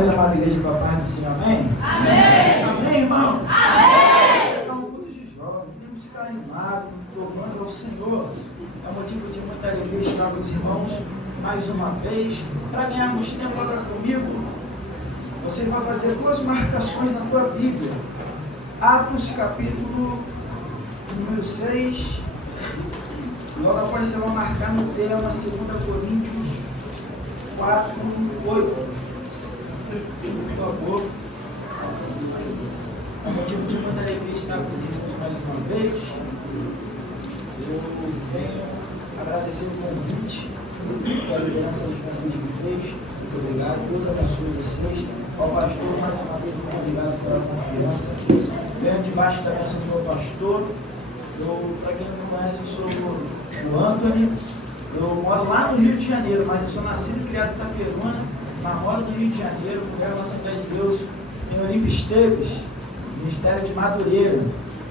família da Amada Igreja para a paz do Senhor, amém? Amém! Amém, irmão? Amém! É um culto de jovens, temos que ficar animados, louvando ao Senhor. É motivo de muita alegria estar com os irmãos mais uma vez. Para ganharmos tempo, agora comigo, você vai fazer duas marcações na tua Bíblia. Atos, capítulo número 6. Logo após você vai marcar no tema 2 Coríntios 4, 8. Por favor. É motivo de muita alegria estar com os irmãos mais uma vez. Eu venho agradecer o convite pela liderança dos pastores que fez. Muito obrigado. Deus abençoe vocês. Ao pastor, mais uma vez, muito obrigado pela confiança. Venho debaixo da bênção do meu pastor. Para quem não me conhece, eu sou o Anthony. Eu moro lá no Rio de Janeiro, mas eu sou nascido e criado em Itaperuna, mas moro no Rio de Janeiro, congresso na Assembleia de Deus em Olímpio Esteves, Ministério de Madureira.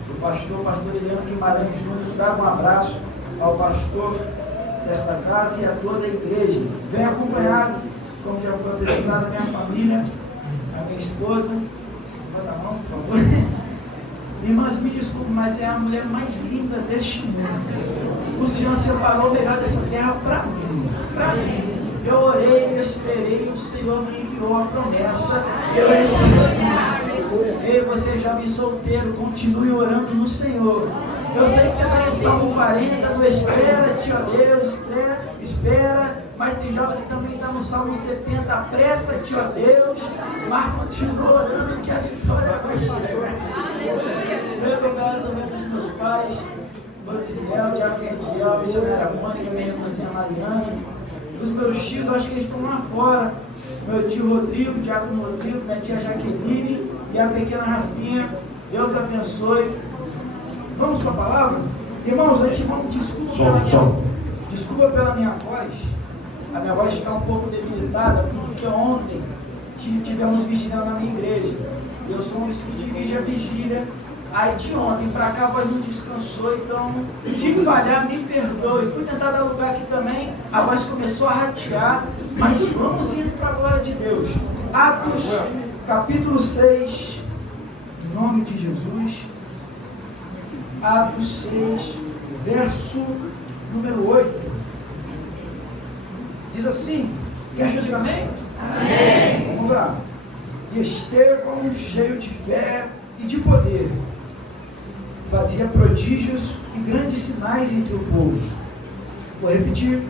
O pastor Eliano Guimarães Júnior, traga um abraço ao pastor desta casa e a toda a igreja. Venho acompanhado, como já foi apresentado, a minha família, a minha esposa. Bota a mão, por favor. Irmãs, me desculpe, mas é a mulher mais linda deste mundo. O Senhor separou o melhor dessa terra para mim. Para mim. Eu orei, eu esperei, o Senhor me enviou a promessa. Eu recebi. Ei, você jovem solteiro, continue orando no Senhor. Eu sei que você está no Salmo 40, do espera-te, ó Deus, espera. Mas tem jovem que também está no Salmo 70, apressa-te, ó Deus. Mas continua orando que a vitória vai chegar. Eu acompanhado também dos meus pais, Luciel, Tiago Luciel, missionária Mônica, minha irmãzinha Mariana. Os meus tios, eu acho que eles estão lá fora. Meu tio Rodrigo, Diácono Rodrigo, minha tia Jaqueline e a pequena Rafinha. Deus abençoe. Vamos para a palavra? Irmãos, antemão, desculpa pela minha voz. A minha voz está um pouco debilitada, porque ontem tivemos vigília na minha igreja. Eu sou um dos que dirige a vigília. Aí de ontem para cá a voz não descansou, então se falhar, me perdoe. Fui tentar dar lugar aqui também, a voz começou a ratear, mas vamos indo para a glória de Deus. Atos, capítulo 6, em nome de Jesus. Atos 6, verso número 8. Diz assim, quer que eu diga amém? Amém. Vamos lá. E Estevão, cheio de fé e de poder, fazia prodígios e grandes sinais entre o povo. Vou repetir.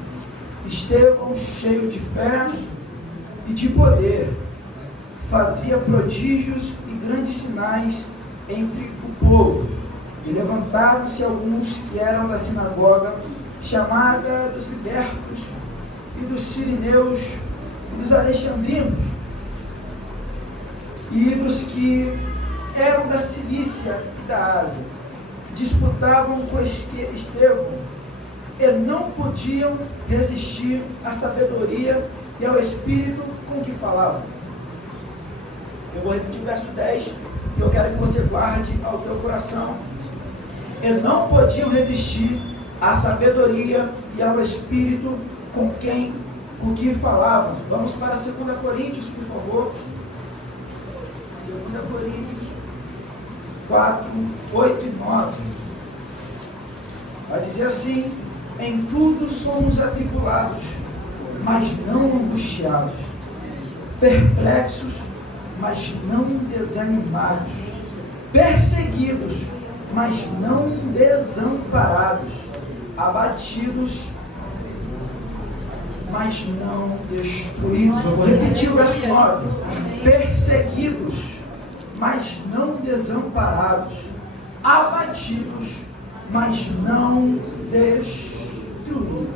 Estevão, cheio de fé e de poder, fazia prodígios e grandes sinais entre o povo. E levantaram-se alguns que eram da sinagoga, chamada dos libertos, e dos sirineus, e dos alexandrinos, e dos que eram da Cilícia e da Ásia, disputavam com Estevão, e não podiam resistir à sabedoria e ao espírito com que falavam. Eu vou repetir o verso 10, e eu quero que você guarde ao teu coração. E não podiam resistir à sabedoria e ao espírito com que falavam. Vamos para 2 Coríntios, por favor. 2 Coríntios 4, 8 e 9. Vai dizer assim: em tudo somos atribulados, mas não angustiados, perplexos, mas não desanimados, perseguidos, mas não desamparados, abatidos, mas não destruídos. Eu vou repetir o verso 9. Perseguidos, mas não desamparados, abatidos, mas não destruídos.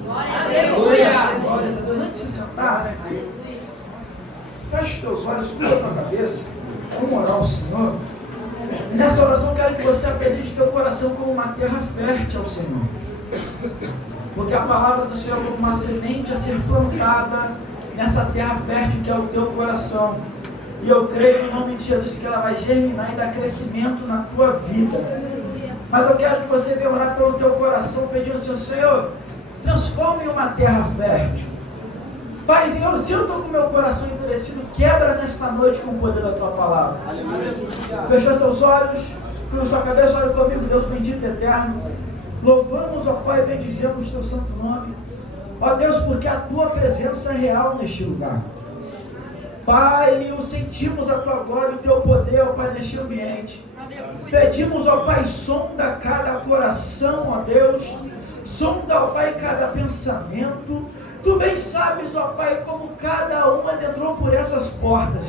Aleluia! Glória a Deus. Antes de se sentar, feche os teus olhos, curva a tua cabeça, vamos orar ao Senhor. Nessa oração eu quero que você apresente o teu coração como uma terra fértil ao Senhor. Porque a palavra do Senhor é como uma semente a ser plantada nessa terra fértil que é o teu coração. E eu creio no nome de Jesus que ela vai germinar e dar crescimento na tua vida. Mas eu quero que você venha orar pelo teu coração, pedindo ao Senhor: Senhor, transforme uma terra fértil. Pai, se eu estou com meu coração endurecido, quebra nesta noite com o poder da tua palavra. Aleluia. Fecha os teus olhos, com sua cabeça, olha comigo, Deus bendito e eterno. Louvamos, ó Pai, bendizemos o teu santo nome. Ó Deus, porque a tua presença é real neste lugar. Pai, sentimos a tua glória e o teu poder, ó Pai, neste ambiente. Pedimos, ó Pai, sonda cada coração, ó Deus. Sonda, ó Pai, cada pensamento. Tu bem sabes, ó Pai, como cada uma entrou por essas portas.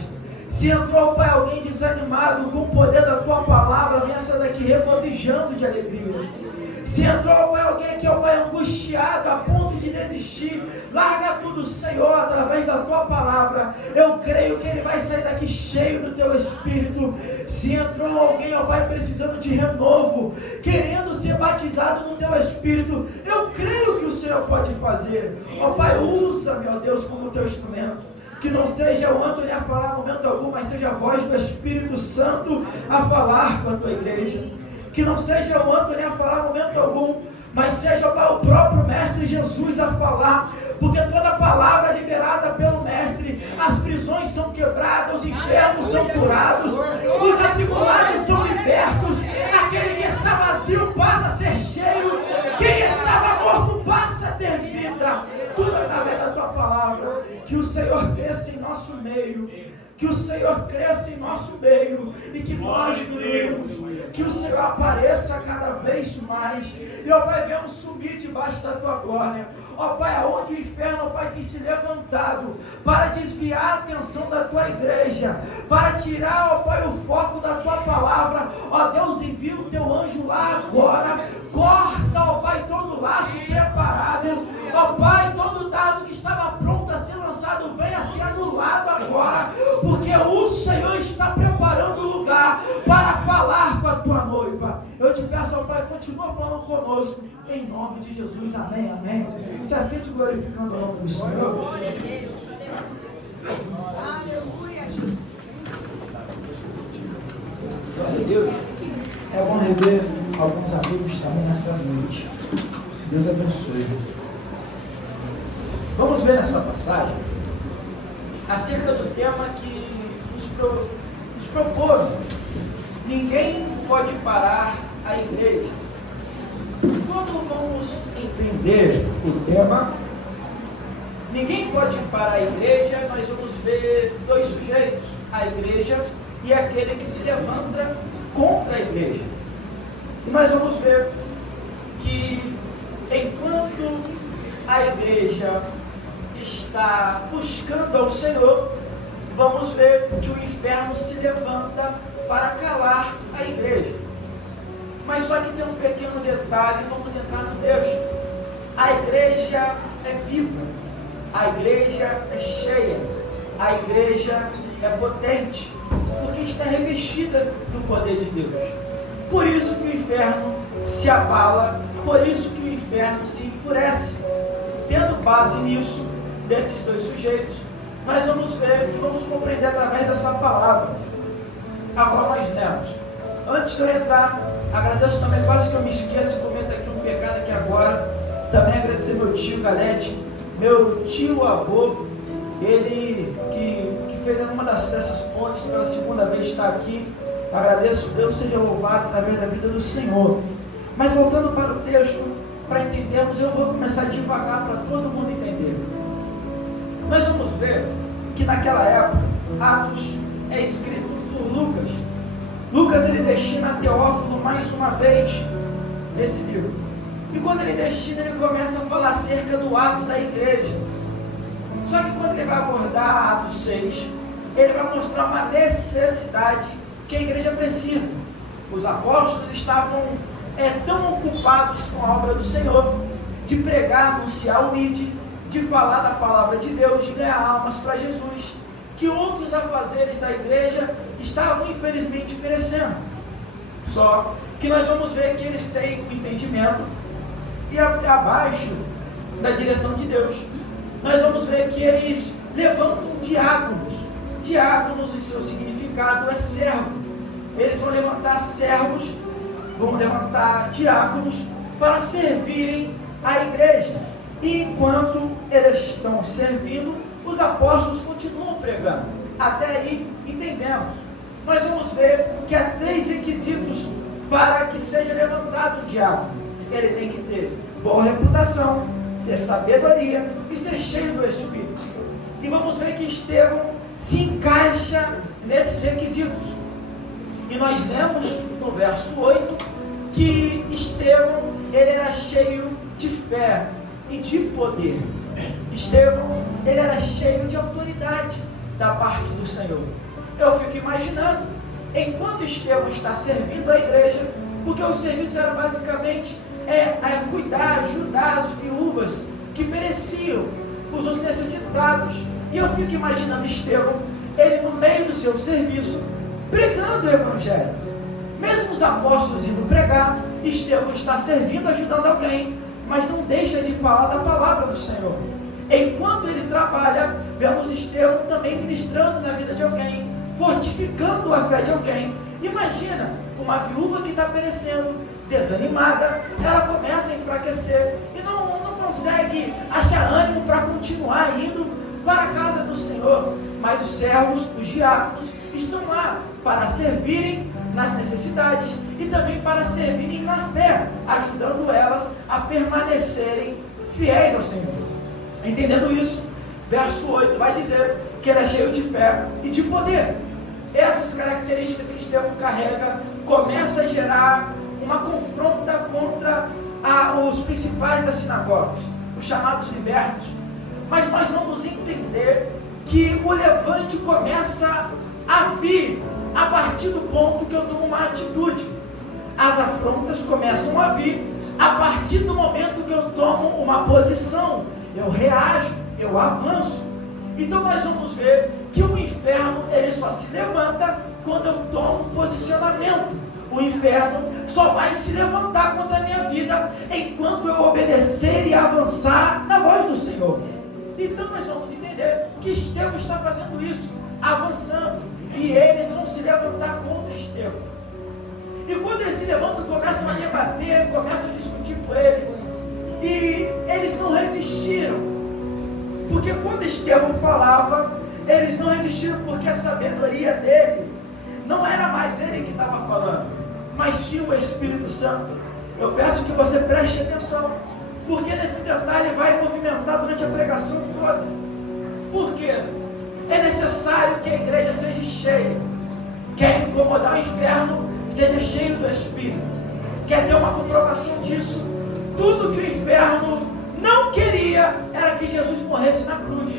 Se entrou, ó Pai, alguém desanimado com o poder da tua palavra, venha sair daqui regozijando de alegria. Se entrou, ó Pai, alguém aqui, ó Pai, angustiado, a ponto de desistir, larga tudo, Senhor, através da tua palavra. Eu creio que ele vai sair daqui cheio do teu Espírito. Se entrou alguém, ó Pai, precisando de renovo, querendo ser batizado no teu Espírito, eu creio que o Senhor pode fazer. Ó Pai, usa-me, ó Deus, como teu instrumento. Que não seja o Antônio a falar no momento algum, mas seja a voz do Espírito Santo a falar com a tua igreja. Que não seja o Antônio a falar no momento algum, mas seja o próprio Mestre Jesus a falar, porque toda palavra liberada pelo Mestre, as prisões são quebradas, os enfermos são curados, os atribulados são libertos, aquele que está vazio passa a ser cheio, quem estava morto passa a ter vida, tudo através da tua palavra. Que o Senhor cresça em nosso meio, que o Senhor cresça em nosso meio e que nós diminuímos, que o Senhor apareça cada vez mais e, ó Pai, venhamos subir debaixo da tua glória. Ó Pai, aonde o inferno, ó Pai, tem se levantado para desviar a atenção da tua igreja, para tirar, ó Pai, o foco da tua palavra, ó Deus, envia o teu anjo lá agora, corta, ó Pai, todo laço preparado, ó Pai, todo dardo que estava pronto a ser lançado, venha ser anulado agora, porque o Senhor está preparando o lugar para falar com a tua noiva. Eu te peço, ó Pai, continua falando conosco, em nome de Jesus, amém, amém. Se assente glorificando o nome do Senhor. Aleluia. Glória a Deus. É bom rever alguns amigos também nesta noite. Deus abençoe. Vamos ver nessa passagem acerca do tema que nos proporam. Ninguém pode parar a igreja. Quando vamos entender o tema, ninguém pode parar a igreja, nós vamos ver dois sujeitos, a igreja e aquele que se levanta contra a igreja. E nós vamos ver que enquanto a igreja está buscando ao Senhor, vamos ver que o inferno se levanta para calar a igreja. Mas só que tem um pequeno detalhe, vamos entrar no texto. A igreja é viva, a igreja é cheia, a igreja é potente, porque está revestida do poder de Deus. Por isso que o inferno se abala, por isso que o inferno se enfurece. Tendo base nisso, desses dois sujeitos, nós vamos ver e vamos compreender através dessa palavra a qual nós lemos. Antes de eu entrar, agradeço também, quase que eu me esqueço, comento aqui um pecado aqui agora, também agradecer meu tio Galete, meu tio avô, ele que fez uma dessas pontes pela segunda vez está aqui. Agradeço, Deus seja louvado através da vida do Senhor. Mas voltando para o texto, para entendermos, eu vou começar devagar para todo mundo entender. Nós vamos ver que naquela época, Atos é escrito por Lucas. Lucas, ele destina a Teófilo mais uma vez esse livro. E quando ele destina, ele começa a falar acerca do ato da igreja. Só que quando ele vai abordar Atos 6, ele vai mostrar uma necessidade que a igreja precisa. Os apóstolos estavam tão ocupados com a obra do Senhor, de pregar, anunciar o ID, de falar da palavra de Deus, de ganhar almas para Jesus, que outros afazeres da igreja estavam infelizmente perecendo. Só que nós vamos ver que eles têm um entendimento e abaixo da direção de Deus, nós vamos ver que eles levantam diáconos. Diáconos, e seu significado é servo. Eles vão levantar servos, vão levantar diáconos para servirem a igreja. E enquanto eles estão servindo, os apóstolos continuam pregando. Até aí entendemos. Nós vamos ver que há 3 requisitos para que seja levantado o diácono. Ele tem que ter boa reputação, ter sabedoria e ser cheio do Espírito. E vamos ver que Estevão se encaixa nesses requisitos. E nós lemos no verso 8 que Estevão ele era cheio de fé e de poder. Estevão ele era cheio de autoridade da parte do Senhor. Eu fico imaginando, enquanto Estevão está servindo a igreja, porque o serviço era basicamente cuidar, ajudar as viúvas que pereciam, os necessitados. E eu fico imaginando Estevão, ele no meio do seu serviço, pregando o Evangelho. Mesmo os apóstolos indo pregar, Estevão está servindo, ajudando alguém, mas não deixa de falar da palavra do Senhor. Enquanto ele trabalha, vemos Estevão também ministrando na vida de alguém, fortificando a fé de alguém. Imagina, uma viúva que está perecendo, desanimada, ela começa a enfraquecer e não consegue achar ânimo para continuar indo para a casa do Senhor. Mas os servos, os diáconos, estão lá para servirem nas necessidades e também para servirem na fé, ajudando elas a permanecerem fiéis ao Senhor. Entendendo isso, verso 8 vai dizer que ele é cheio de fé e de poder. Essas características que Estevão carrega começam a gerar uma confronta contra os principais das sinagogas, os chamados libertos. Mas nós vamos entender que o levante começa a vir a partir do ponto que eu tomo uma atitude. As afrontas começam a vir a partir do momento que eu tomo uma posição. Eu reajo, eu avanço. Então nós vamos ver que o inferno ele só se levanta quando eu tomo posicionamento. O inferno só vai se levantar contra a minha vida enquanto eu obedecer e avançar na voz do Senhor. Então nós vamos entender que Estevão está fazendo isso, avançando, e eles vão se levantar contra Estevão. E quando eles se levantam, começam a debater, começam a discutir com ele, e eles não resistiram, porque quando Estevão falava, eles não resistiram, porque a sabedoria dele não era mais ele que estava falando, mas sim o Espírito Santo. Eu peço que você preste atenção, porque nesse detalhe vai movimentar durante a pregação toda. Por quê? É necessário que a igreja seja cheia. Quer incomodar o inferno, seja cheio do Espírito. Quer ter uma comprovação disso? Tudo que o inferno não queria era que Jesus morresse na cruz.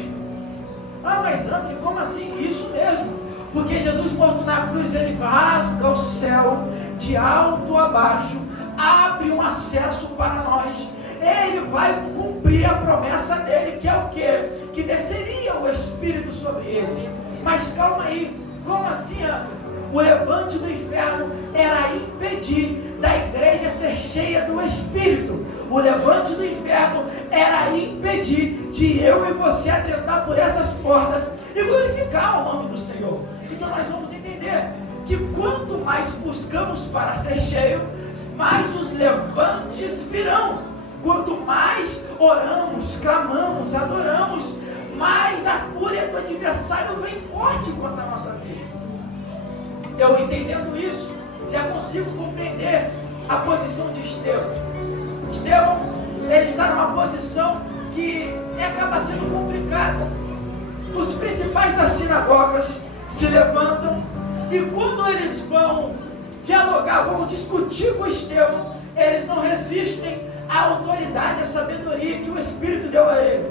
Ah, mas André, como assim? Isso mesmo. Porque Jesus morto na cruz, ele rasga o céu de alto a baixo, abre um acesso para nós. Ele vai cumprir a promessa dele, que é o quê? Que desceria o Espírito sobre eles. Mas calma aí, como assim, André? O levante do inferno era impedir da igreja ser cheia do Espírito. O levante do inferno era impedir de eu e você adentrar por essas portas e glorificar o nome do Senhor. Então nós vamos entender que quanto mais buscamos para ser cheio, mais os levantes virão. Quanto mais oramos, clamamos, adoramos, mais a fúria do adversário vem forte contra a nossa vida. Eu entendendo isso, já consigo compreender a posição de Estevão. Estevão, ele está numa posição que acaba sendo complicada. Os principais das sinagogas se levantam e quando eles vão dialogar, vão discutir com Estevão, eles não resistem à autoridade, à sabedoria que o Espírito deu a ele.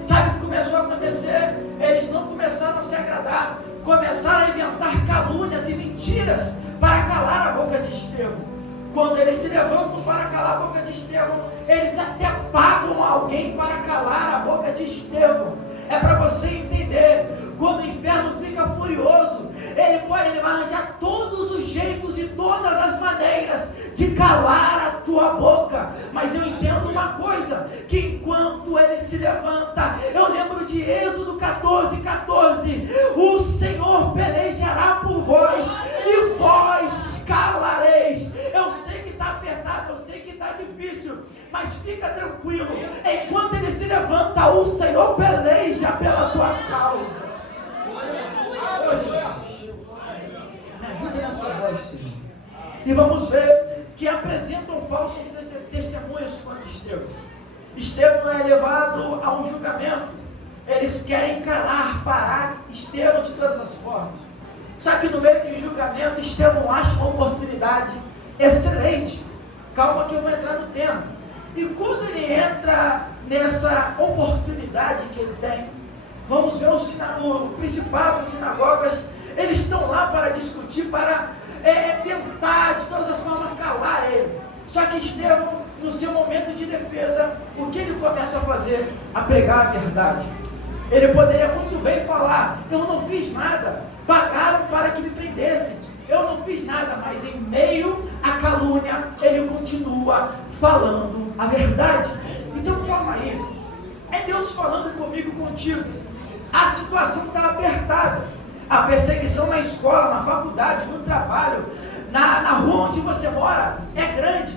Sabe o que começou a acontecer? Eles não começaram a se agradar, começaram a inventar calúnias e mentiras para calar a boca de Estevão. Quando eles se levantam para calar a boca de Estevão, eles até pagam alguém para calar a boca de Estevão. É para você entender, quando o inferno fica furioso, ele vai arranjar todos os jeitos e todas as maneiras de calar a tua boca. Mas eu entendo uma coisa, que enquanto ele se levanta, eu lembro de Êxodo 14:14, o Senhor pelejará por vós e vós calareis. Eu sei que está apertado, eu sei que está difícil, mas fica tranquilo, enquanto ele se levanta, levanta, o Senhor peleja pela tua causa. Oh, Jesus, me ajude nessa voz, Senhor. E vamos ver que apresentam falsos testemunhos contra Estevão. Estevão é levado a um julgamento. Eles querem calar, parar Estevão de todas as formas. Só que no meio do julgamento, Estevão acha uma oportunidade excelente. Calma que eu vou entrar no tema. E quando ele entra nessa oportunidade que ele tem, vamos ver o principal das sinagogas, eles estão lá para discutir, para tentar de todas as formas calar ele. Só que Estevão, no seu momento de defesa, o que ele começa a fazer? A pregar a verdade. Ele poderia muito bem falar: eu não fiz nada, pagaram para que me prendessem, eu não fiz nada, mas em meio à calúnia, ele continua falando a verdade. Então calma aí, é Deus falando comigo e contigo. A situação está apertada, a perseguição na escola, na faculdade, no trabalho, na rua onde você mora é grande,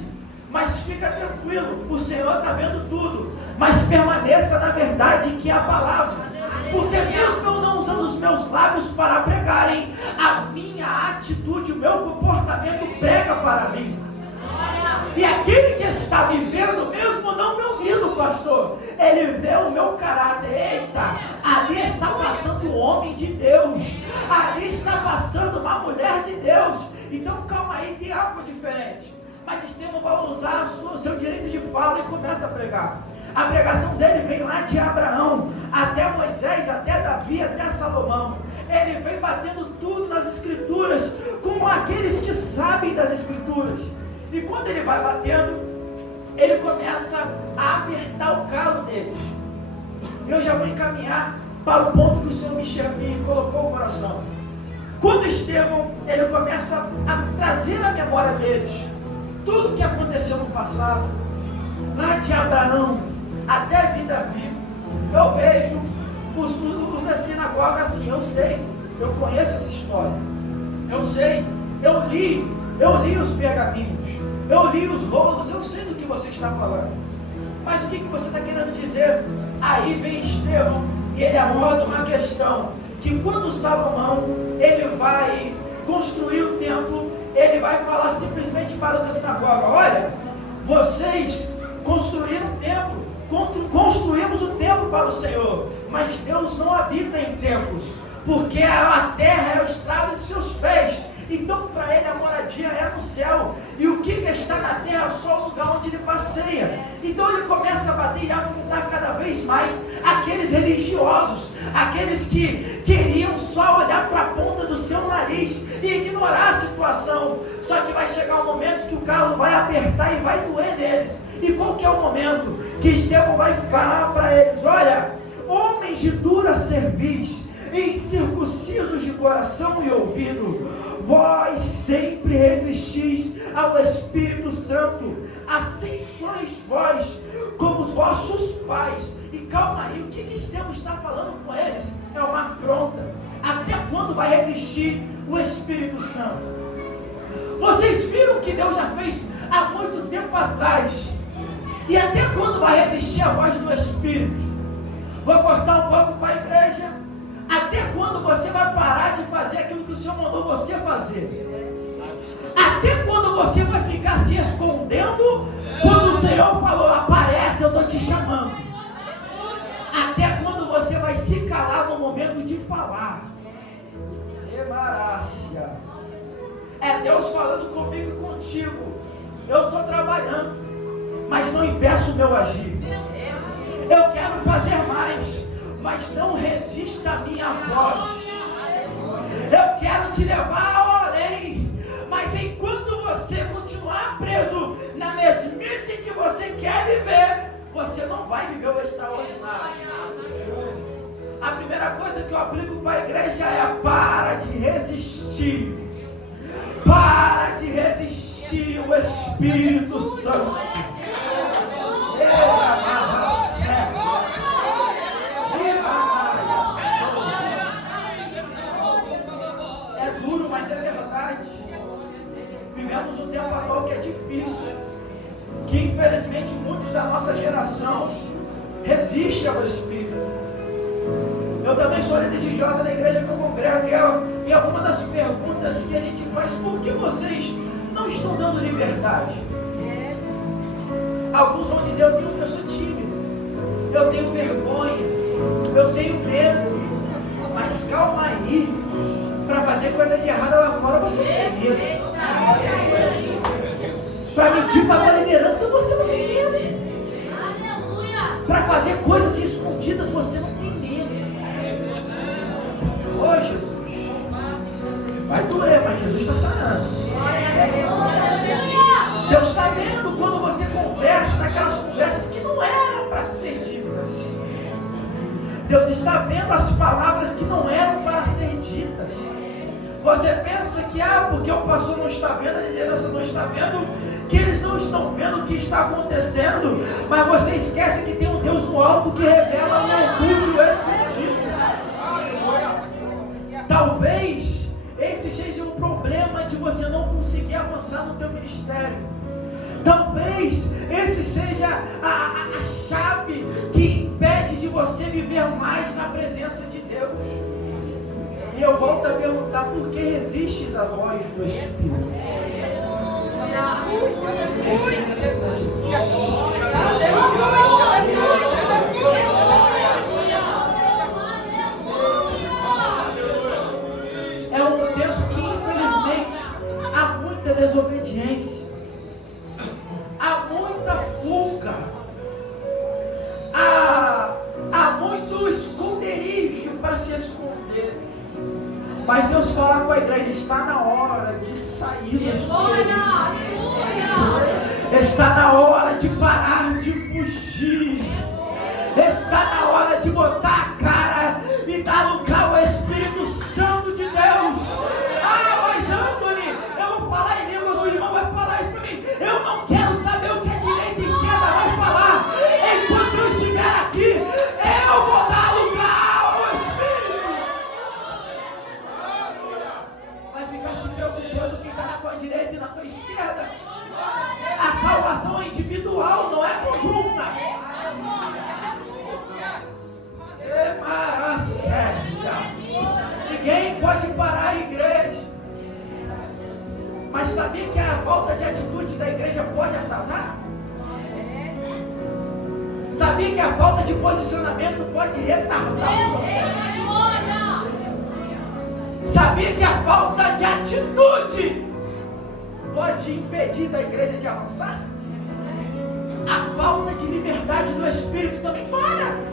mas fica tranquilo, o Senhor está vendo tudo, mas permaneça na verdade que é a palavra, porque mesmo eu não usando os meus lábios para pregarem, a minha atitude, o meu comportamento prega para mim. E aquele que está me vendo, mesmo não me ouvindo, pastor, ele vê o meu caráter. Eita, ali está passando um homem de Deus, ali está passando uma mulher de Deus. Então calma aí, tem algo diferente. Mas Estevão vai usar o seu direito de fala e começa a pregar. A pregação dele vem lá de Abraão, até Moisés, até Davi, até Salomão. Ele vem batendo tudo nas escrituras, com aqueles que sabem das escrituras. E quando ele vai batendo, ele começa a apertar o calo deles. Eu já vou encaminhar para o ponto que o Senhor me colocou no coração. Quando Estevão, ele começa a trazer à memória deles tudo o que aconteceu no passado, lá de Abraão até vir Davi, eu vejo os da sinagoga assim: eu sei, eu conheço essa história, eu sei, eu li os pergaminhos, eu li os rolos, eu sei do que você está falando. Mas o que você está querendo dizer? Aí vem Estevão e ele aborda uma questão, que quando Salomão ele vai construir o templo, ele vai falar simplesmente para os da sinagoga: olha, vocês construíram o templo, construímos o templo para o Senhor, mas Deus não habita em templos, porque a terra é o estrado de seus pés. Então para ele a moradia é no céu, e o que está na terra é só o lugar onde ele passeia. Então ele começa a bater e afundar cada vez mais aqueles religiosos, aqueles que queriam só olhar para a ponta do seu nariz e ignorar a situação. Só que vai chegar um momento que o calo vai apertar e vai doer neles. E qual que é o momento? Que Estevão vai falar para eles: olha, homens de dura cerviz, incircuncisos de coração e ouvido, vós sempre resistis ao Espírito Santo, assim sois vós como os vossos pais. E calma aí, o que Estevão está falando com eles? É uma afronta. Até quando vai resistir o Espírito Santo? Vocês viram o que Deus já fez há muito tempo atrás, e até quando vai resistir a voz do Espírito? Vou cortar um pouco para a igreja. Até quando você vai parar de fazer aquilo que o Senhor mandou você fazer? Até quando você vai ficar se escondendo quando o Senhor falou: aparece, eu estou te chamando? Até quando você vai se calar no momento de falar? É Deus falando comigo e contigo. Eu estou trabalhando, mas não impeço o meu agir. Eu quero fazer mais, mas não resista à minha voz. Eu quero te levar ao além, mas enquanto você continuar preso na mesmice que você quer viver, você não vai viver o extraordinário. A primeira coisa que eu aplico para a igreja é: para de resistir. Para de resistir o Espírito Santo. É duro, mas é verdade. Vivemos um tempo atual que é difícil, que infelizmente muitos da nossa geração resiste ao Espírito. Eu também sou líder de jovem na igreja que eu congrego, e alguma das perguntas que a gente faz: por que vocês não estão dando liberdade? Alguns vão dizer: eu sou tímido, eu tenho vergonha, eu tenho medo. Mas calma aí, para fazer coisa de errada lá fora você não tem medo. Para mentir para a liderança você não tem medo. Para fazer coisas escondidas você não tem medo. Ô Jesus, vai doer, mas Jesus está sanando. Deus está vendo quando você conversa aquelas conversas que não eram para ser ditas. Deus está vendo as palavras que não eram para ser ditas. Você pensa que, porque o pastor não está vendo, a liderança não está vendo, que eles não estão vendo o que está acontecendo, mas você esquece que tem um Deus no alto que revela o oculto e o escondido. Talvez esse seja um problema de você não conseguir avançar no teu ministério. Talvez esse seja a chave que impede de você viver mais na presença de Deus. E eu volto a perguntar: por que resistes à voz do Espírito? É um tempo que, infelizmente, há muita desobediência, há muita fuga, há muito esconderijo para se esconder. Mas Deus fala com a igreja: está na hora de sair do esconderijo. Está na hora de parar de fugir. Está na hora de botar a cara e dar lugar ao Espírito Santo de Deus. Mas Anthony, eu vou falar em línguas, o irmão vai falar isso para mim. Eu não quero saber o que a direita e a esquerda vai falar. Enquanto eu estiver aqui, eu vou dar lugar ao Espírito. Vai ficar se preocupando quem está na tua direita e na tua esquerda. A salvação é individual, não é conjunta. Ninguém pode parar a igreja. Mas sabia que a falta de atitude da igreja pode atrasar? Sabia que a falta de posicionamento pode retardar o processo? Sabia que a falta de atitude pode impedir da igreja de avançar? A falta de liberdade do Espírito também para.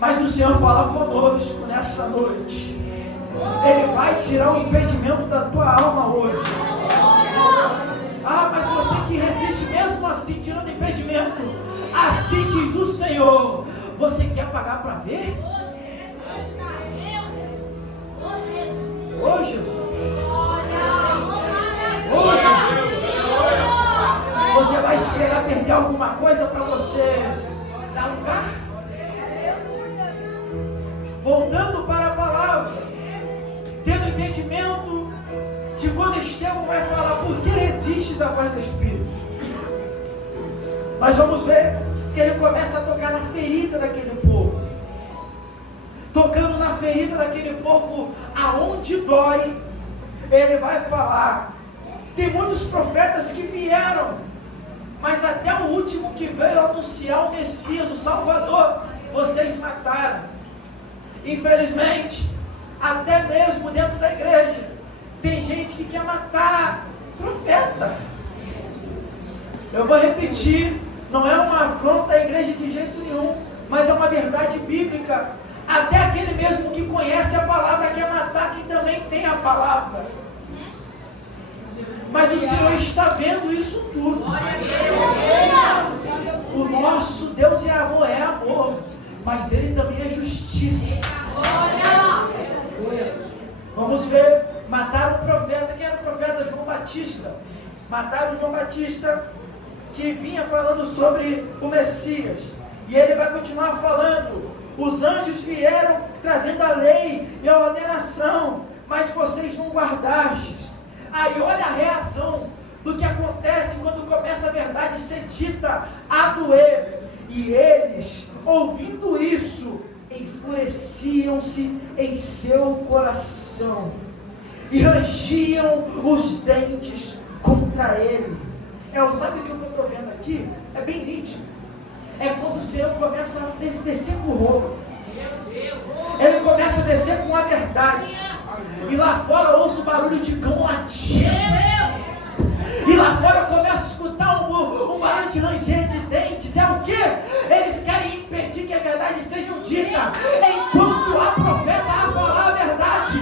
Mas o Senhor fala conosco nessa noite. Ele vai tirar o impedimento da tua alma hoje. Mas você que resiste mesmo assim, tirando impedimento, assim diz o Senhor: você quer pagar para ver? Ô Jesus! Ô Jesus! Você vai esperar perder alguma coisa para você dar lugar? Voltando para a palavra, tendo entendimento de quando Estevão vai falar: por que resistes à voz do Espírito? Nós vamos ver que ele começa a tocar na ferida daquele povo. Tocando na ferida daquele povo, aonde dói, ele vai falar. Tem muitos profetas que vieram, mas até o último que veio anunciar o Messias, o Salvador, vocês mataram. Infelizmente, até mesmo dentro da igreja, tem gente que quer matar profeta. Eu vou repetir, não é uma afronta à igreja de jeito nenhum, mas é uma verdade bíblica. Até aquele mesmo que conhece a palavra quer matar quem também tem a palavra. Mas o Senhor está vendo isso tudo. O nosso Deus é amor, mas Ele também é justiça. Vamos ver, mataram o profeta. Quem era o profeta? João Batista. Mataram João Batista, que vinha falando sobre o Messias. E ele vai continuar falando: os anjos vieram trazendo a lei e a ordenação, mas vocês não guardastes. Aí olha a reação do que acontece quando começa a verdade ser dita a doer. E eles, ouvindo isso, enfureciam-se em seu coração e rangiam os dentes contra ele. Sabe o que eu estou vendo aqui? É bem nítido. É quando o Senhor começa a descer com o rolo. Ele começa a descer com a verdade. E lá fora eu ouço o barulho de cão latindo. E lá fora eu começo a escutar um barulho de ranger de dentes. É o quê? Eles querem impedir que a verdade seja dita. Enquanto a profeta a falar a verdade,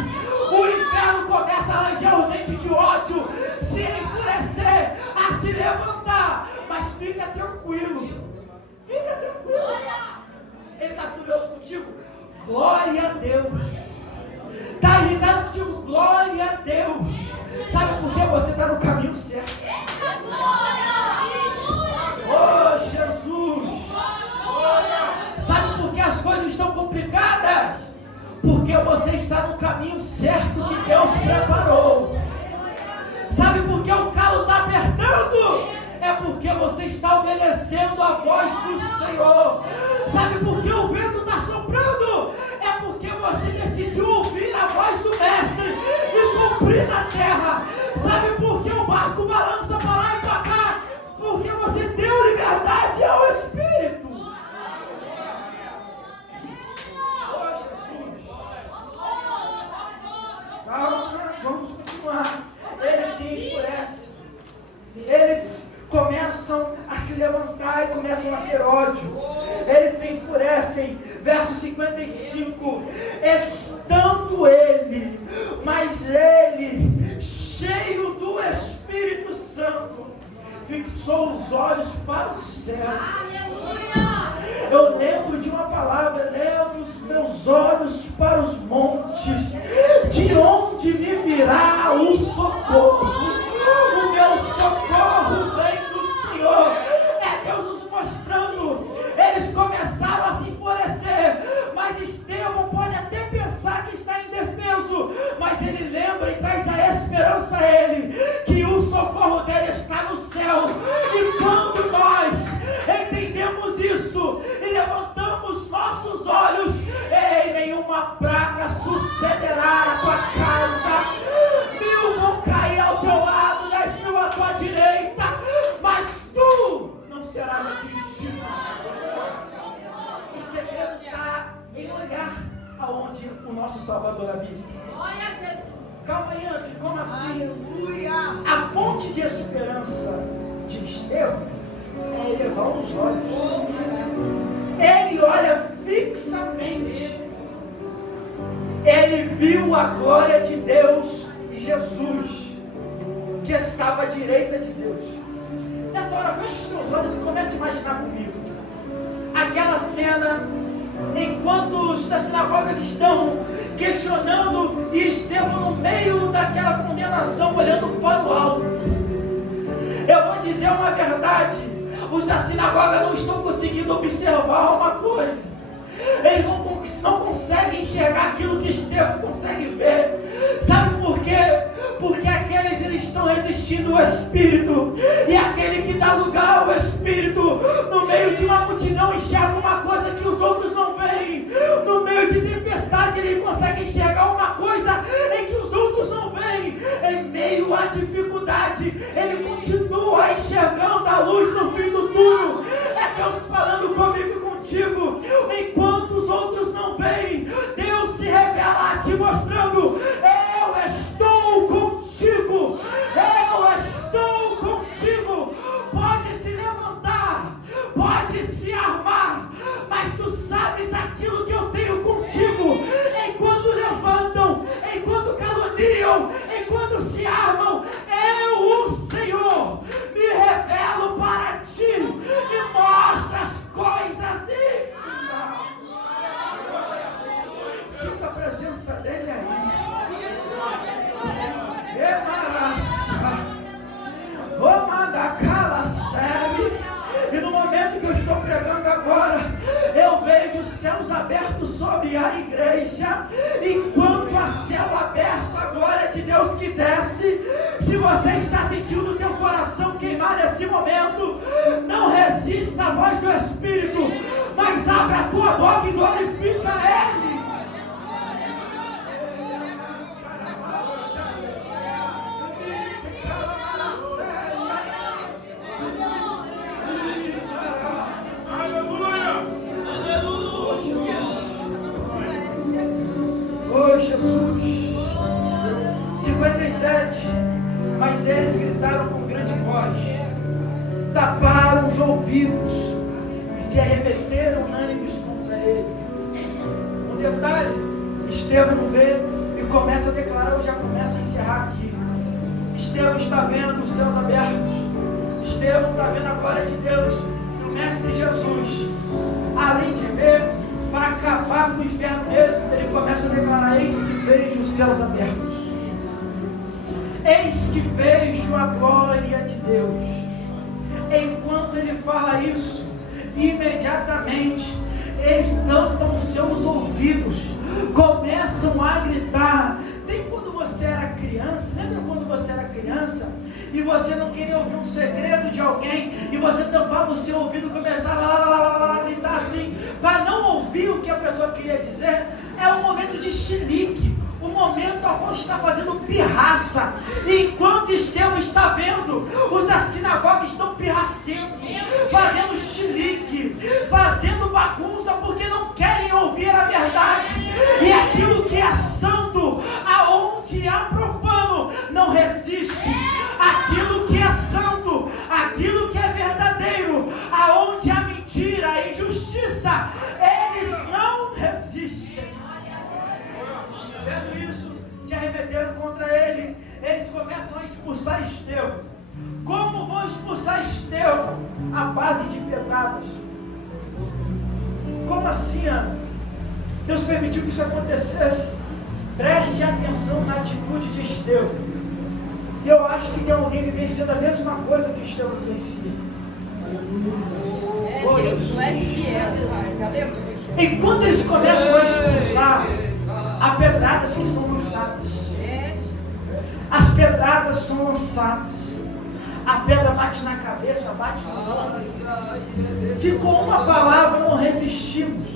o inferno começa a ranger os dentes de ódio, se enfurecer, a se levantar. Mas fica tranquilo. Fica tranquilo. Ele está furioso contigo? Glória a Deus. Está irritado contigo? Glória a Deus. Sabe por que você está no caminho certo? Oh, Jesus. Sabe por que as coisas estão complicadas? Porque você está no caminho certo que Deus preparou. Sabe por que o calo está apertando? É porque você está obedecendo a voz do Senhor. Sabe por que o vento está soprando? É porque você decidiu ouvir a voz do Mestre e cumprir na terra. Sabe por que o barco balança para lá e para cá? Porque você deu liberdade ao Espírito. Oh, Jesus. Calma, vamos continuar. Eles se enfurecem. Eles começam a se levantar e começam a ter ódio. Eles se enfurecem. Verso 55. Estando ele, mas ele, cheio do Espírito Santo, fixou os olhos para o céu. Eu lembro de uma palavra: levo os meus olhos para os montes, de onde me virá o socorro. O meu socorro vem do Senhor. É Deus nos mostrando. Eles começaram a se enfurecer, mas Estevão pode até pensar que está indefeso, mas ele lembra e traz a esperança a ele, que o socorro dele está no céu. E quando nós entendemos isso e levantamos nossos olhos, nenhuma praga sucederá na tua casa. 1000 vão cair ao teu lado, 10.000 à tua direita, mas tu não serás atingido. O segredo está em olhar aonde o nosso Salvador habita. Calma aí, André, como assim? A fonte de esperança de Estevão é elevar os olhos. Ele olha fixamente. Ele viu a glória de Deus e Jesus, que estava à direita de Deus. Nessa hora, feche os teus olhos e comece a imaginar comigo aquela cena, enquanto os da sinagoga estão questionando e Estevão no meio daquela condenação, olhando para o alto. Eu vou dizer uma verdade: os da sinagoga não estão conseguindo observar uma coisa. Eles não conseguem enxergar aquilo que Estevão consegue ver. Sabe por quê? Porque aqueles eles estão resistindo ao Espírito. E aquele que dá lugar ao Espírito, no meio de uma multidão, enxerga uma coisa que os outros não veem. No meio de tempestade, ele consegue enxergar uma coisa em que os outros não veem. Em meio à dificuldade, ele continua enxergando a luz no fim do túnel. É Deus falando comigo e contigo. Enquanto os outros não veem, Deus se revela a ti, mostrando: eu estou contigo. Eu estou contigo. Pode se levantar, pode se armar, mas tu sabes aquilo que eu tenho contigo. Enquanto levantam, enquanto caluniam, enquanto se armam, eu, o Senhor, me revelo para ti e mostro as coisas íntimas. Sinta a presença dele aí. E no momento que eu estou pregando agora, eu vejo os céus abertos sobre a igreja. Enquanto há céu aberto, a glória de Deus que desce. Se você está sentindo o teu coração Abra a tua boca e glorifica Ele. Oh, Jesus. 57. Mas eles gritaram com grande voz, taparam os ouvidos e se arremeteram unânimes contra ele. Um detalhe, Estevão vê e começa a declarar, eu já começo a encerrar aqui. Estevão está vendo os céus abertos. Estevão está vendo a glória de Deus e o Mestre Jesus. Além de ver, para acabar com o inferno mesmo, ele começa a declarar, eis que vejo os céus abertos. Eis que vejo a glória de Deus. Enquanto ele fala isso, imediatamente eles tampam os seus ouvidos, começam a gritar. Tem quando você era criança, lembra quando você era criança e você não queria ouvir um segredo de alguém e você tampava o seu ouvido e começava a gritar assim, para não ouvir o que a pessoa queria dizer? É um momento de chilique. O momento ao qual está fazendo pirraça, e enquanto Estevão está vendo, os da sinagoga estão pirracendo, fazendo chilique, fazendo bagunça, porque não querem ouvir a verdade, e aquilo que é santo, aonde há profano, não resiste, aquilo que é santo, aquilo que é verdadeiro, aonde há mentira e injustiça, eles não resistem. Vendo isso, se arremeteram contra ele. Eles começam a expulsar Estevão. Como vão expulsar Estevão? À base de pedradas. Como assim, Ana? Deus permitiu que isso acontecesse. Preste atenção na atitude de Estevão. E eu acho que tem alguém vivenciando a mesma coisa que Estevão vivencia. Enquanto eles começam a expulsar, há pedradas que são lançadas. As pedradas são lançadas. A pedra bate na cabeça, bate no ombro. Se com uma palavra não resistimos,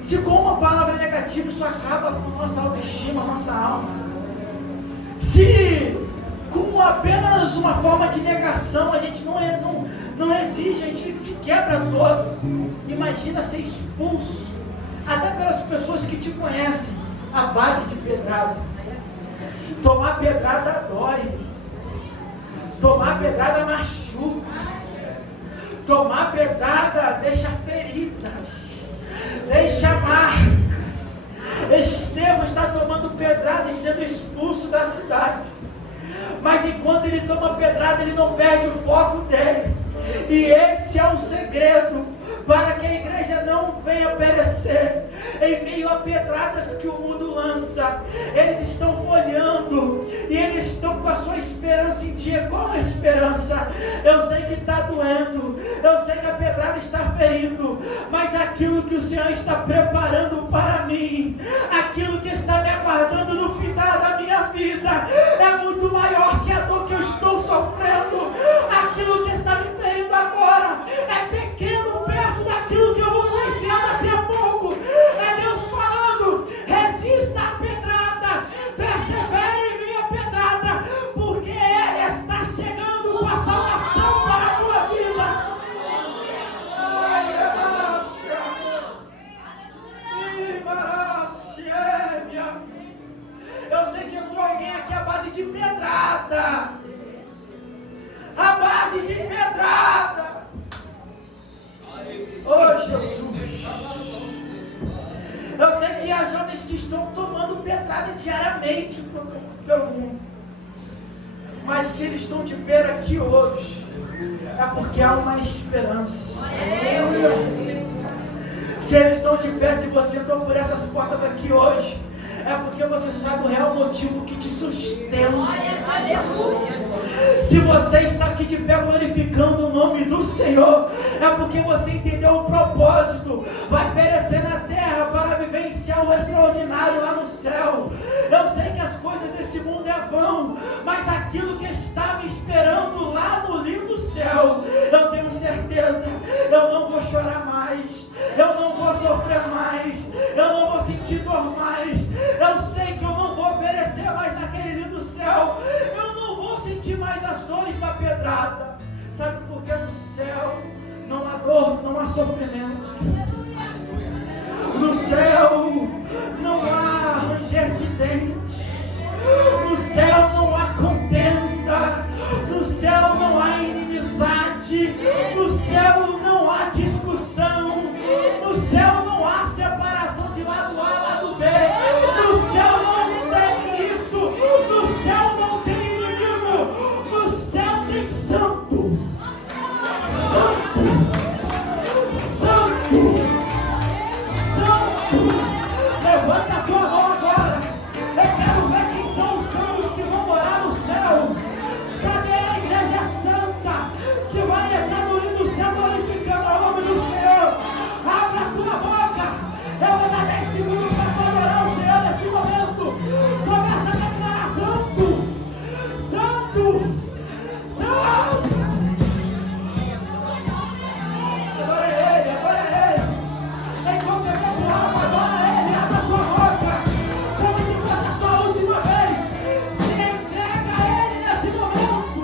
se com uma palavra negativa, isso acaba com nossa autoestima, nossa alma. Se com apenas uma forma de negação a gente não resiste, a gente se quebra todo. Imagina ser expulso até pelas pessoas que te conhecem, à base de pedrada. Tomar pedrada dói. Tomar pedrada machuca. Tomar pedrada deixa feridas, deixa marcas. Estevão está tomando pedrada e sendo expulso da cidade. Mas enquanto ele toma pedrada, ele não perde o foco dele. E esse é o segredo para que a igreja não venha perecer em meio a pedradas que o mundo lança. Eles estão folhando e eles estão com a sua esperança em dia. Qual a esperança? Eu sei que está doendo, eu sei que a pedrada está ferindo, mas aquilo que o Senhor está preparando para mim, aquilo que está me aguardando no final da minha vida, é muito maior que a dor que eu estou sofrendo. Aquilo que está me ferindo agora é pequeno perto daquilo que eu vou vivenciar daqui a pouco. É Deus falando, resista à pedrada, persevere em minha pedrada, porque Ele está chegando com a salvação para a tua vida. Eu sei que entrou alguém aqui à base de pedrada. A base de pedrada. Oh, Jesus. Eu sei que há jovens que estão tomando pedrada diariamente pelo mundo. Mas se eles estão de pé aqui hoje, é porque há uma esperança. Se eles estão de pé, se você entrou por essas portas aqui hoje, é porque porque você sabe o real motivo que te sustenta. Aleluia. Se você está aqui de pé glorificando o nome do Senhor, é porque você entendeu o propósito. Vai perecer na terra para vivenciar o extraordinário lá no céu. Eu sei que as coisas desse mundo é vão, mas aquilo que está me esperando lá no lindo céu, eu tenho certeza, eu não vou chorar mais, eu não vou sofrer mais, eu não vou sentir dor mais, eu sei que eu não vou perecer mais naquele lindo céu, eu não vou sentir mais as dores da pedrada. Sabe por que no céu não há dor, não há sofrimento? No céu não há ranger de dentes, no céu não há contenda, no céu não há inimizade, no céu não há discussão, no céu não há separação de lado A, lado B, no céu não tem isso, no céu não tem inimigo, no céu tem santo, santo, santo. Levanta a tua mão agora. Eu quero ver quem são os santos que vão morar no céu. Cadê a igreja santa que vai entrar no lindo céu glorificando o nome do Senhor? Abra a tua boca. Eu vou dar 10 segundos para adorar o Senhor nesse momento. Começa a declarar santo, santo, santo. Agora é Ele, agora é Ele. Enquanto você vai pular, adora Ele, abra a tua boca, como se fosse a sua última vez. Se entrega a Ele nesse momento.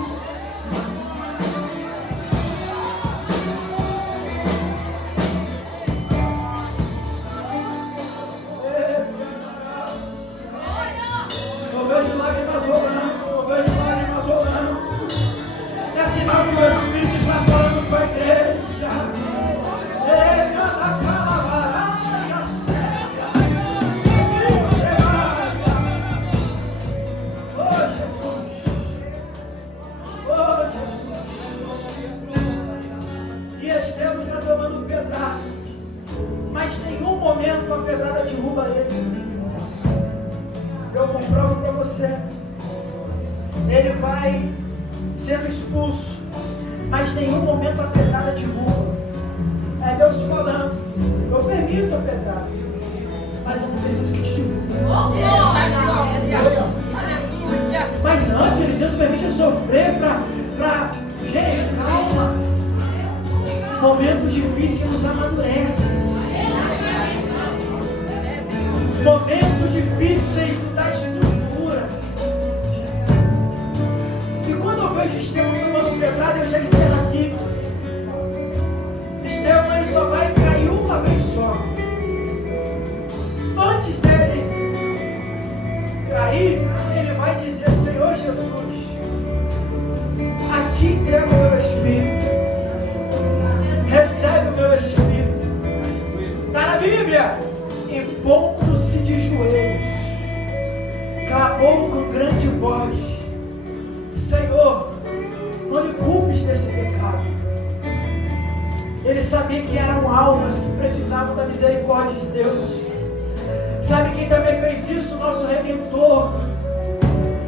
Eu vejo lágrimas rolando, eu vejo lágrimas rolando. É sinal que o Espírito está falando com a igreja. Mas nenhum momento a pedrada derruba ele. Eu comprovo para você. Ele vai sendo expulso, mas nenhum momento a pedrada derruba. É Deus falando, eu permito a pedrada, mas eu não permito que te derrube. Mas antes, Deus permite sofrer para gente, calma. Momentos difíceis nos amadurecem. Momentos difíceis nos dá estrutura. E quando eu vejo Estevão tomando pedrada, eu já encerro aqui. Estevão, ele só vai cair uma vez só. Antes dele cair, ele vai dizer: Senhor Jesus, a ti entrego o meu espírito. Recebe o meu espírito. Está na Bíblia. Impondo-se de joelhos, clamou com grande voz: Senhor, não me culpes desse pecado. Ele sabia que eram almas que precisavam da misericórdia de Deus. Sabe quem também fez isso? Nosso Redentor.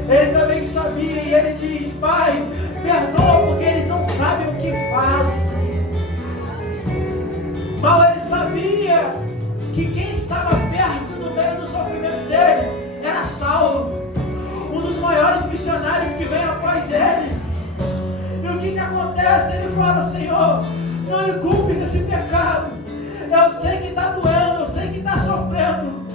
Ele também sabia, e ele diz: Pai, perdoa porque eles não sabem o que fazem. Mas ele sabia que quem estava perto no meio do sofrimento dele era Saulo, um dos maiores missionários que vem após ele. E o que acontece? Ele fala: Senhor, não me culpes esse pecado. Eu sei que está doendo, eu sei que está sofrendo,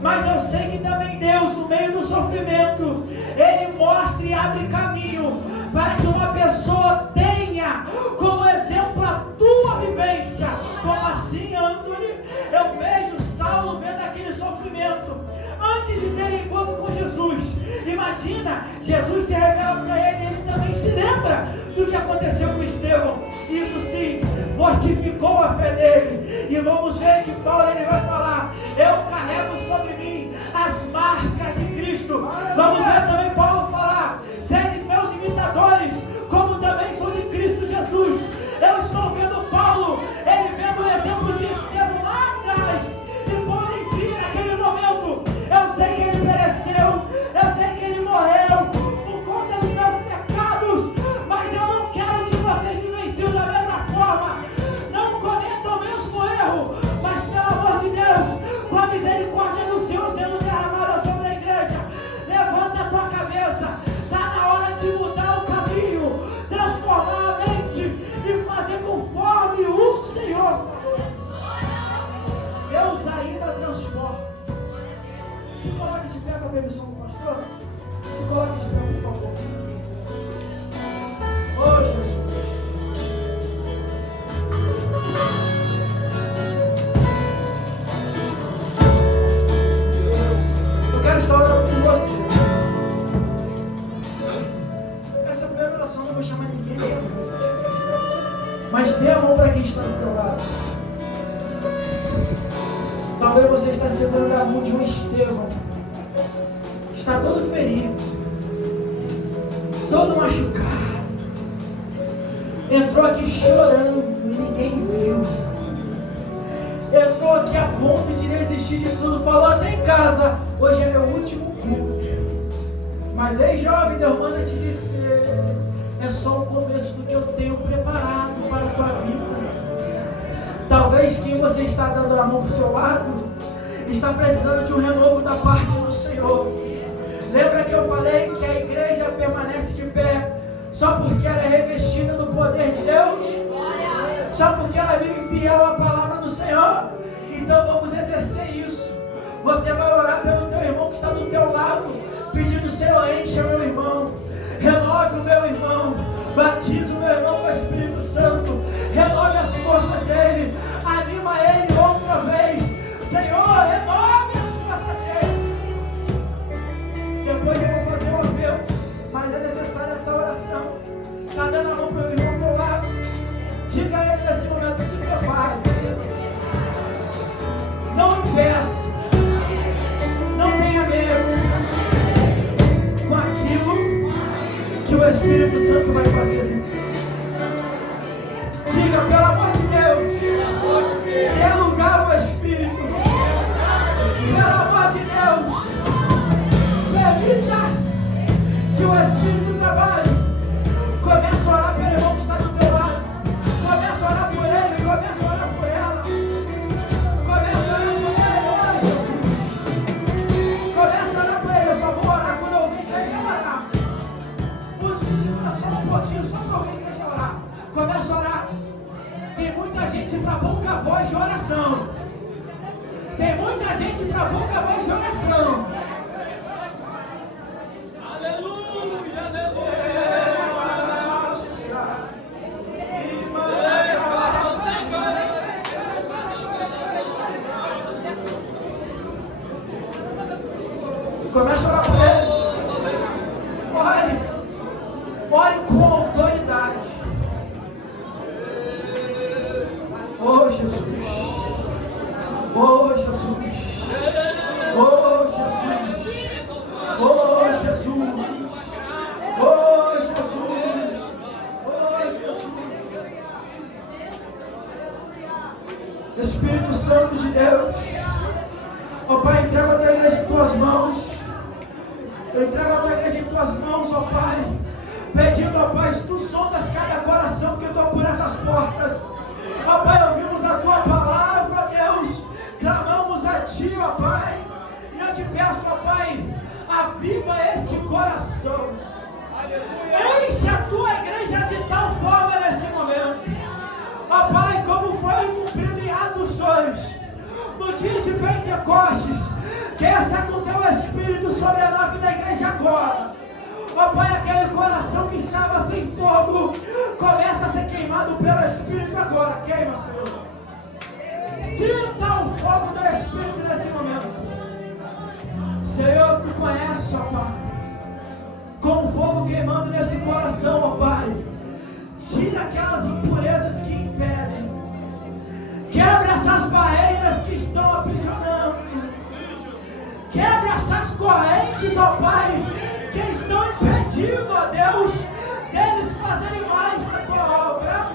mas eu sei que também Deus, no meio do sofrimento, Ele mostra e abre caminho para que uma pessoa tenha como exemplo a tua vivência. Como assim, Anthony? Eu vejo Saulo vendo aquele sofrimento antes de ter encontro com Jesus. Imagina, Jesus se revela para ele e ele também se lembra do que aconteceu com Estevão. Isso sim, fortificou a fé dele. E vamos ver que Paulo ele vai falar: eu carrego sobre mim as marcas de Cristo. Vamos ver também Paulo falar: seres meus imitadores, como também sou de Cristo Jesus. Eu estou vendo Paulo, ele vendo o exemplo de Estevão lá atrás, e quando ele tira naquele momento, eu sei que ele Se coloque de pé com a permissão do pastor. Se coloque de pé, por favor. Oh, Jesus. Eu quero estar orando por você. Essa primeira oração não vou chamar ninguém de frente. Mas dê a mão para quem está do teu lado. Talvez você esteja segurando a mão de um Estevão, que está todo ferido, todo machucado. Entrou aqui chorando e ninguém viu. Entrou aqui a ponto de desistir de tudo. Falou até em casa: hoje é meu último culto. Mas ei, jovem, Deus manda te dizer: é só o começo do que eu tenho preparado para a tua vida. Talvez quem você está dando a mão para o seu lado está precisando de um renovo da parte do Senhor. Lembra que eu falei que a igreja permanece de pé só porque ela é revestida do poder de Deus? Só porque ela vive fiel à palavra do Senhor? Então vamos exercer isso. Você vai orar pelo teu irmão que está do teu lado, pedindo: Senhor, enche o meu irmão, renove o meu irmão, batiza o meu irmão com o Espírito Santo, renove as forças dele, anima ele outra vez. Senhor, renove as forças dele. Depois eu vou fazer um apelo, mas é necessária essa oração. Está dando a mão para o irmão do teu lado, diga a ele nesse momento: se prepare, não impeça, não tenha medo com aquilo que o Espírito Santo vai fazer. Diga: pelo amor de Deus, dê lugar ao Espírito. Pelo amor de Deus, permita que o Espírito trabalhe. Começa a orar pelo irmão que está do teu lado. Começa a orar por ele, começa a orar por ela. Começa a orar por ele, ó Jesus. Começa a orar por ele. Eu só vou orar quando eu ouvir a igreja orar. Música, segura só um pouquinho, só para ouvir a igreja orar. Começa a orar. Tem muita gente para pouca voz de oração. Tem muita gente para pouca voz de oração. Aleluia, aleluia. Começa a orar por ele. Ore com autoridade. Oh Jesus. Oh Jesus. Oh Jesus. Oh Jesus. Oh Jesus. Oh Jesus. Espírito Santo de Deus. Ó Pai, entrega a tua igreja em tuas mãos. Eu entrego a tua igreja em tuas mãos, ó Pai. Pedindo, ó Pai, tu sondas cada coração que eu estou por essas portas. Ó Pai, ouvimos a tua palavra, Deus. Clamamos a ti, ó Pai. E eu te peço, ó Pai, aviva esse coração. Enche a tua igreja de tal forma nesse momento. Ó Pai, como foi cumprido em Atos 2, no dia de Pentecostes, desça com teu Espírito sobre a nave da igreja agora. Ó Pai, aquele coração que estava sem fogo começa a ser queimado pelo Espírito agora. Queima, Senhor. Sinta o fogo do Espírito nesse momento. Senhor, tu conheces, ó Pai, com o fogo queimando nesse coração, ó Pai. Tira aquelas impurezas que impedem. Quebra essas barreiras que estão aprisionando. Quebra essas correntes, ó Pai, que estão impedindo, ó Deus, deles fazerem mais na tua obra.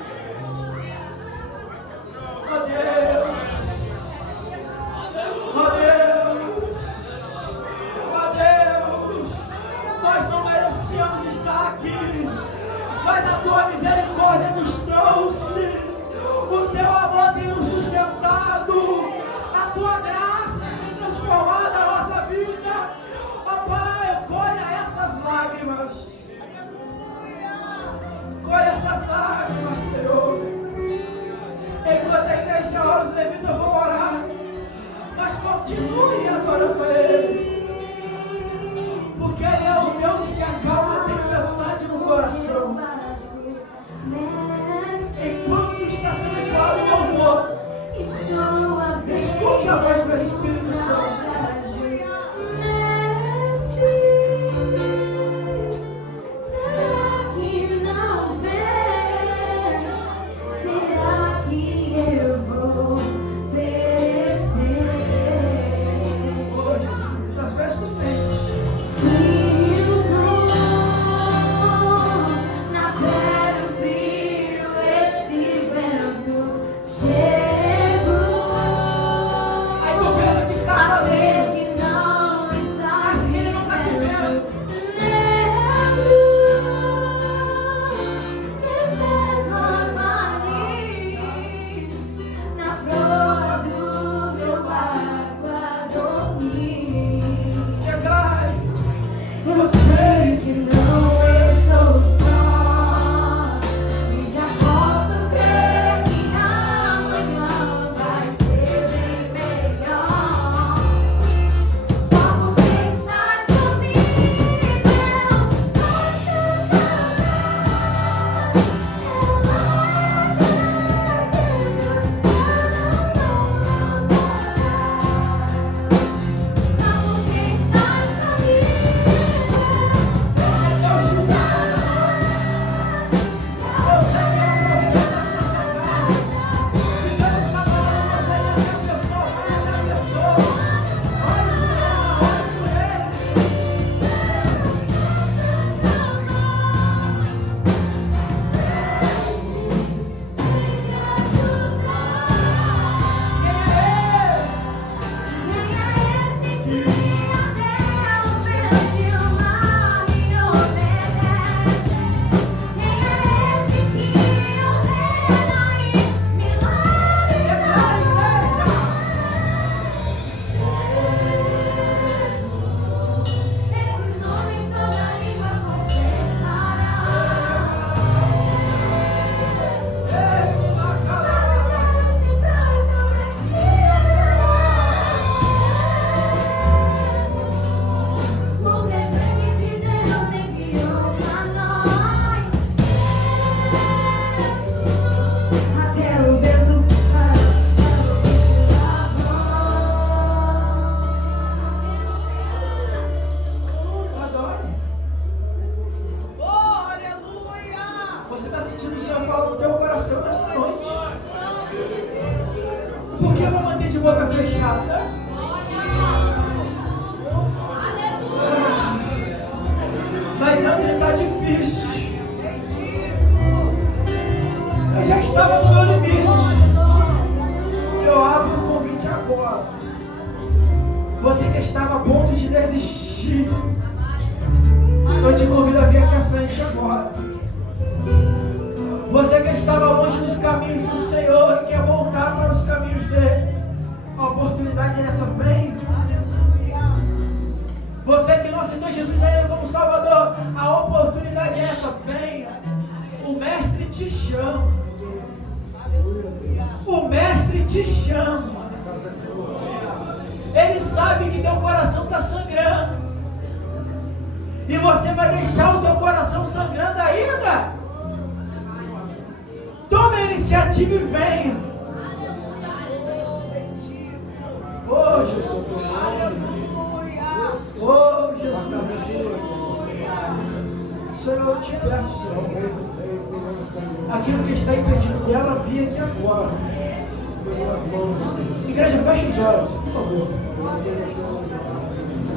Ó Deus. Ó Deus. Ó Deus. Nós não merecíamos estar aqui, mas a tua misericórdia nos trouxe. O teu amor tem nos sustentado. A tua graça tem transformado a nossa vida. Ó Pai, colha essas lágrimas. tu sente. Você está sentindo o Senhor falar no teu coração nesta noite? Por que eu vou manter de boca fechada? Mas André, está difícil. Eu já estava no meu limite. Eu abro o convite agora. Você que estava a ponto de desistir, eu te convido a vir aqui à frente agora. Você que estava longe dos caminhos do Senhor e quer voltar para os caminhos dele, a oportunidade é essa, vem. Você que não aceitou Jesus ainda como Salvador, a oportunidade é essa, venha. O Mestre te chama. O Mestre te chama. Ele sabe que teu coração está sangrando. E você vai deixar o teu coração sangrando ainda? Tome a iniciativa e venha. Oh, Jesus. Oh, Jesus. Senhor, eu te peço, Senhor. Aquilo que está impedindo dela, vir aqui agora. Igreja, feche os olhos, por favor.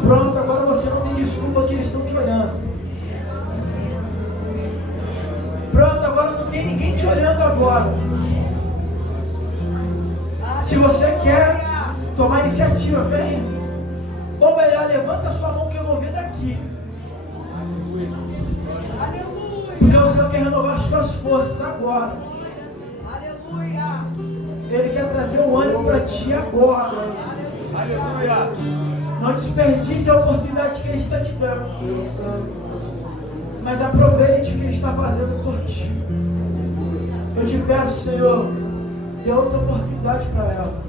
Pronto, agora você não tem desculpa que eles estão te olhando. Pronto, agora não tem ninguém te olhando agora. Se você quer tomar iniciativa, vem. Ou melhor, levanta a sua mão que eu vou ver daqui. Porque o Senhor quer renovar as suas forças agora. Ele quer trazer o ânimo para ti agora. Não desperdice a oportunidade que Ele está te dando. Mas aproveite o que Ele está fazendo por ti. Eu te peço, Senhor, dê outra oportunidade para ela.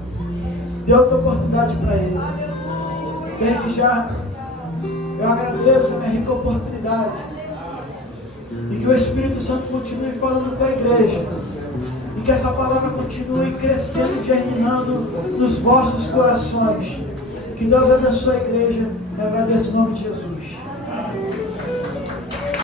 Dê outra oportunidade para ele. Desde já, eu agradeço a minha rica oportunidade. E que o Espírito Santo continue falando com a igreja. E que essa palavra continue crescendo e germinando nos vossos corações. Que Deus abençoe a igreja. Eu agradeço em nome de Jesus.